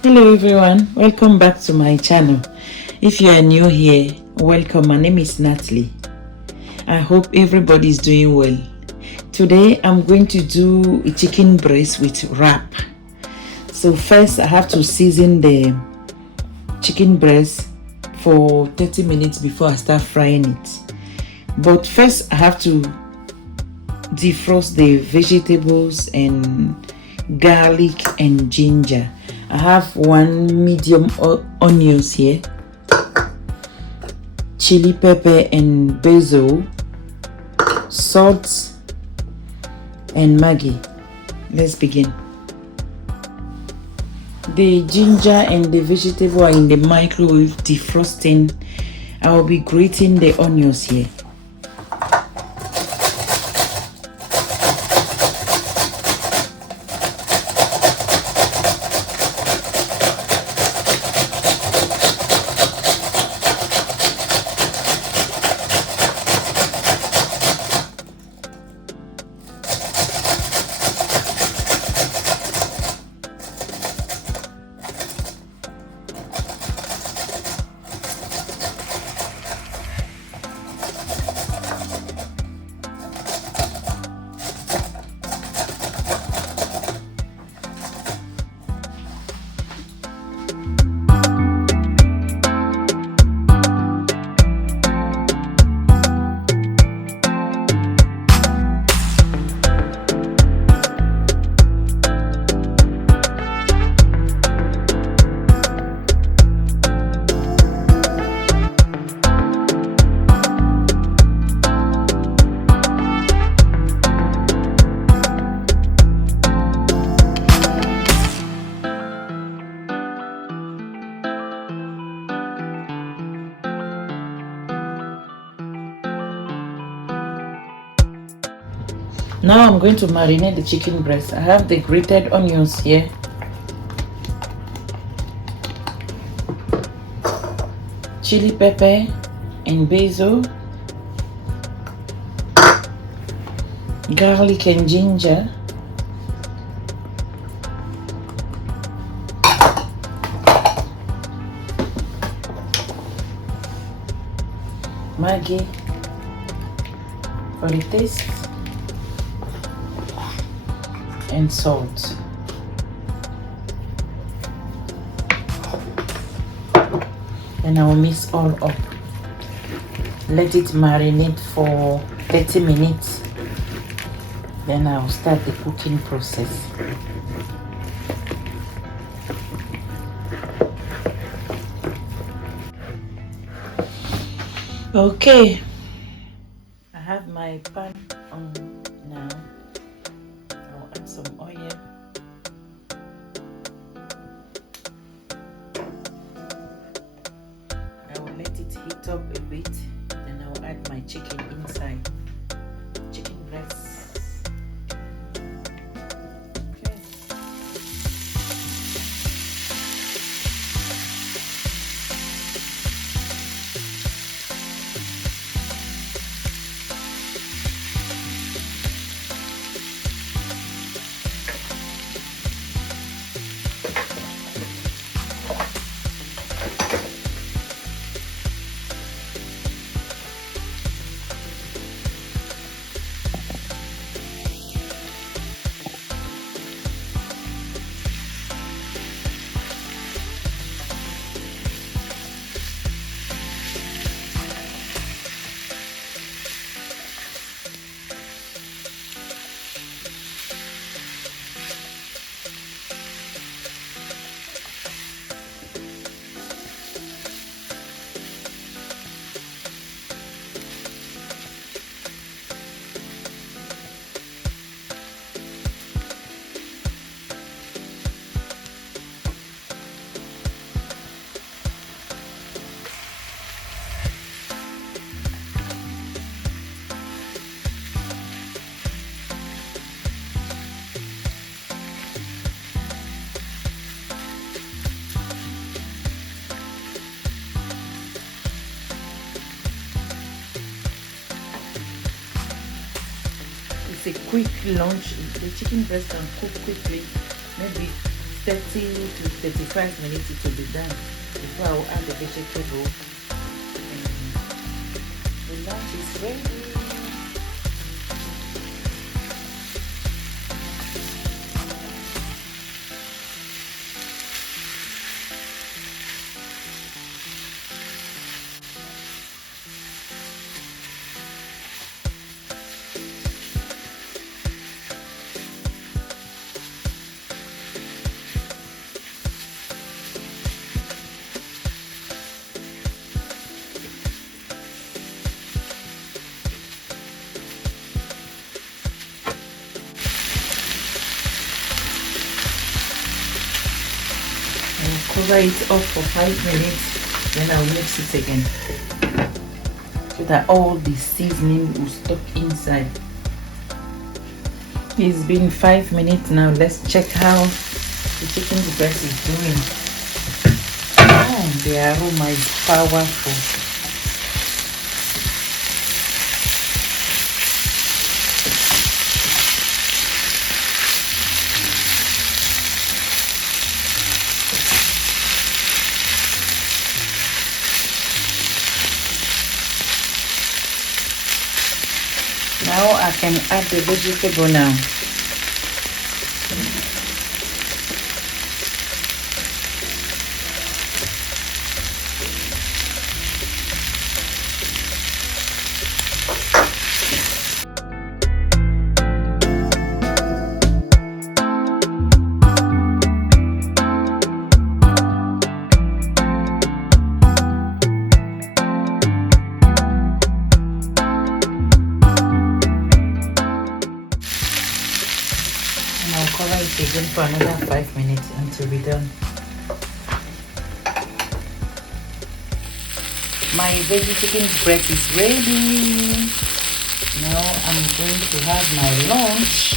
Hello everyone, welcome back to my channel. If you are new here, welcome. My name is Natalie. I hope everybody is doing well. Today I'm going to do a chicken breast with wrap. So first I have to season the chicken breast for 30 minutes before I start frying it. But first I have to defrost the vegetables and garlic and ginger. I have one medium onions here, chili pepper and basil, salt and Maggi. Let's begin. The ginger and the vegetable are in the microwave defrosting. I will be grating the onions here. Now I'm going to marinate the chicken breast. I have the grated onions here, chili pepper and basil, garlic and ginger, Maggi for the taste, and salt. And I will mix all up. Let it marinate for 30 minutes. Then I will start the cooking process. Okay, I have my pan on now. I'll add some oil. I will let it heat up a bit. Then I will add my chicken inside. Chicken breast. Okay. It's a quick lunch. The chicken breast can cook quickly, maybe 30 to 35 minutes it will be done before I will add the vegetable. And the lunch is ready. Cover it up for 5 minutes, then I'll mix it again so that all the seasoning will stuck inside. It's been 5 minutes now. Let's check how the chicken breast is doing. Oh, the aroma is powerful. Now I can add the vegetable now. I'll cover it again for another 5 minutes until we're done. My veggie chicken breast is ready. Now I'm going to have my lunch.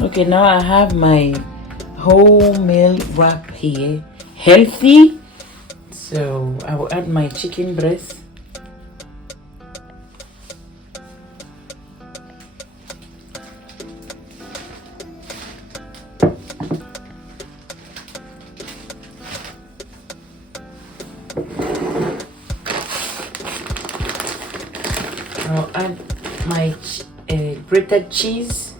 Okay, now I have my wholemeal wrap here, healthy. So I will add my chicken breast. I'll add my grated cheese.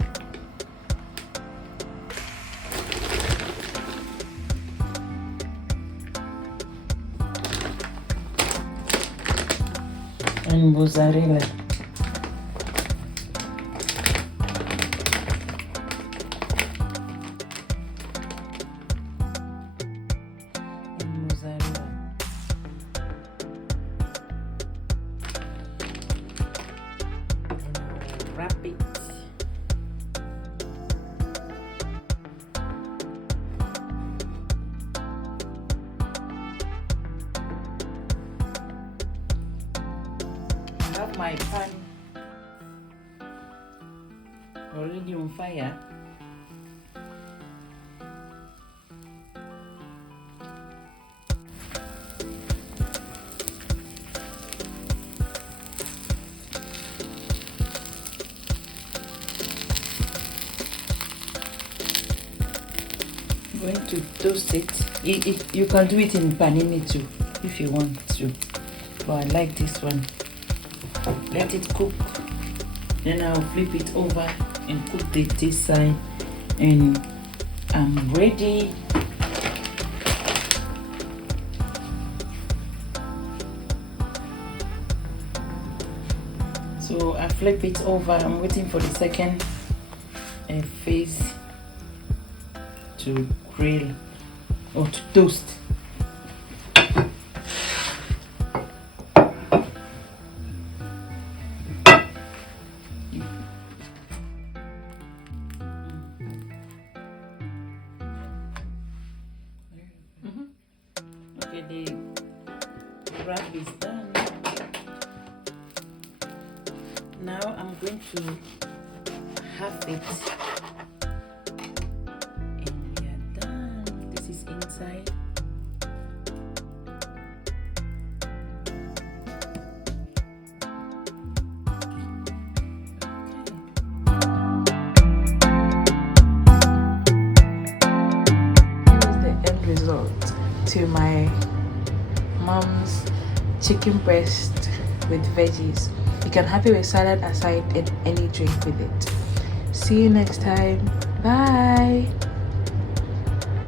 And mozzarella. Wrap it. I have my pan already on fire. Going to toast it. You can do it in panini too if you want to, but I like this one. Let it cook, then I'll flip it over and cook this side, and I'm ready. So I flip it over. I'm waiting for the second face to grill or to toast. Okay, the wrap is done. Now I'm going to have it. And we are done. This is inside. Okay. to my mom's chicken breast with veggies. You can have it with salad aside and any drink with it. See you next time. Bye.